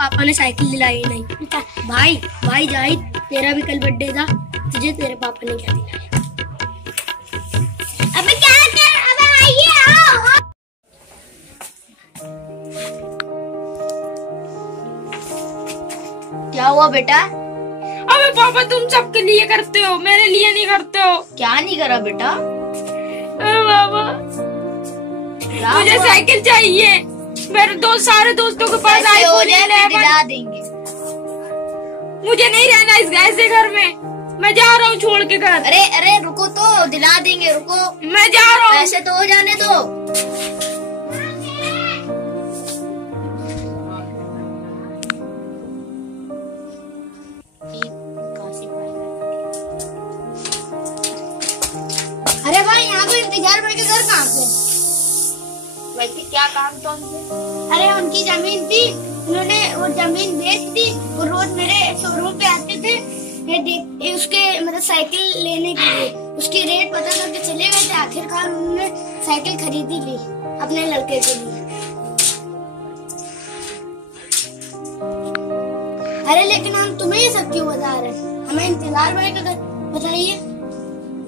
पापा ने साइकिल दिलाई नहीं। भाई जाहिद, तेरा भी कल बर्थडे था, तुझे तेरे पापा ने क्या दिलाया? अबे क्या कर, अबे आइए आओ। क्या हुआ बेटा? अबे पापा तुम सबके लिए करते हो, मेरे लिए नहीं करते हो। क्या नहीं करा बेटा? अरे बाबा मुझे साइकिल चाहिए। मेरे सारे दोस्तों के पास आईफोन दिला देंगे। मुझे नहीं रहना इस ऐसे घर में, मैं जा रहा हूँ छोड़ के घर। अरे रुको तो दिला देंगे, रुको मैं जा रहा हूँ। पैसे तो हो जाने दो। अरे भाई यहाँ पे इंतजार भाई के घर कहाँ से? वैसे क्या काम था उनसे? अरे उनकी जमीन थी, उन्होंने वो जमीन बेच दी। वो रोज मेरे शोरूम पे आते थे उसके मतलब साइकिल लेने के लिए। उसकी रेट पता करके चले गए थे। आखिरकार उन्होंने साइकिल खरीदी ली अपने लड़के के लिए। अरे लेकिन हम तुम्हें ये सब क्यों बता रहे हैं? हमें इंतजार भाई का घर बताइए।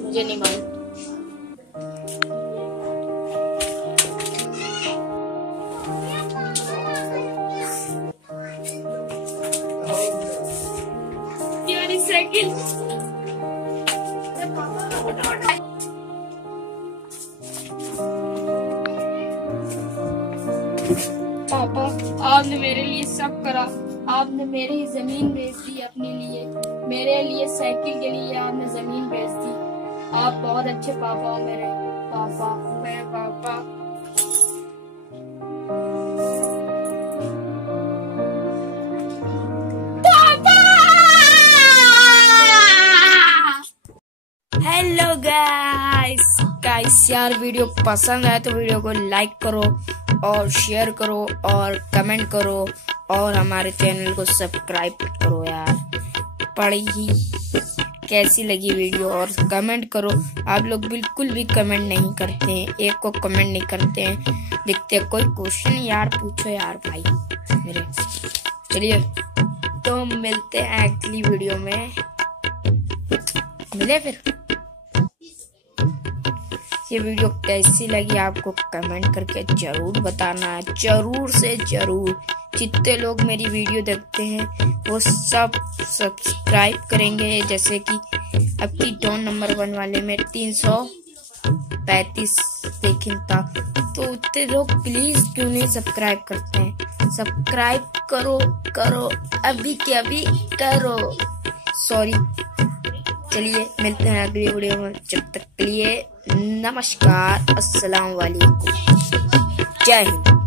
मुझे नहीं मालूम। साइकिल पापा, आपने मेरे लिए सब करा। आपने मेरी जमीन बेच दी अपने लिए, मेरे लिए साइकिल के लिए आपने जमीन बेच दी। आप बहुत अच्छे पापा हो मेरे पापा। मेरे पापा हेलो गाइस यार, वीडियो पसंद आए तो वीडियो को लाइक करो और शेयर करो और कमेंट करो और हमारे चैनल को सब्सक्राइब करो यार। पढ़ी कैसी लगी वीडियो और कमेंट करो। आप लोग बिल्कुल भी कमेंट नहीं करते हैं, एक को कमेंट नहीं करते हैं। देखते हैं कोई क्वेश्चन यार पूछो यार भाई मेरे। चलिए तो मिलते हैं अगली वीडियो में, मिले फिर। ये वीडियो कैसी लगी आपको कमेंट करके जरूर बताना है, जरूर से जरूर। जितने लोग मेरी वीडियो देखते हैं वो सब सब्सक्राइब करेंगे। जैसे कि अब की डॉन नंबर 1 वाले में 335 देखिन था, तो उतने लोग प्लीज क्यों नहीं सब्सक्राइब करते हैं? सब्सक्राइब करो अभी के अभी करो। सॉरी, चलिए मिलते हैं अगली वीडियो में। जब तक के लिए नमस्कार, अस्सलाम वालेकुम, जय हिंद।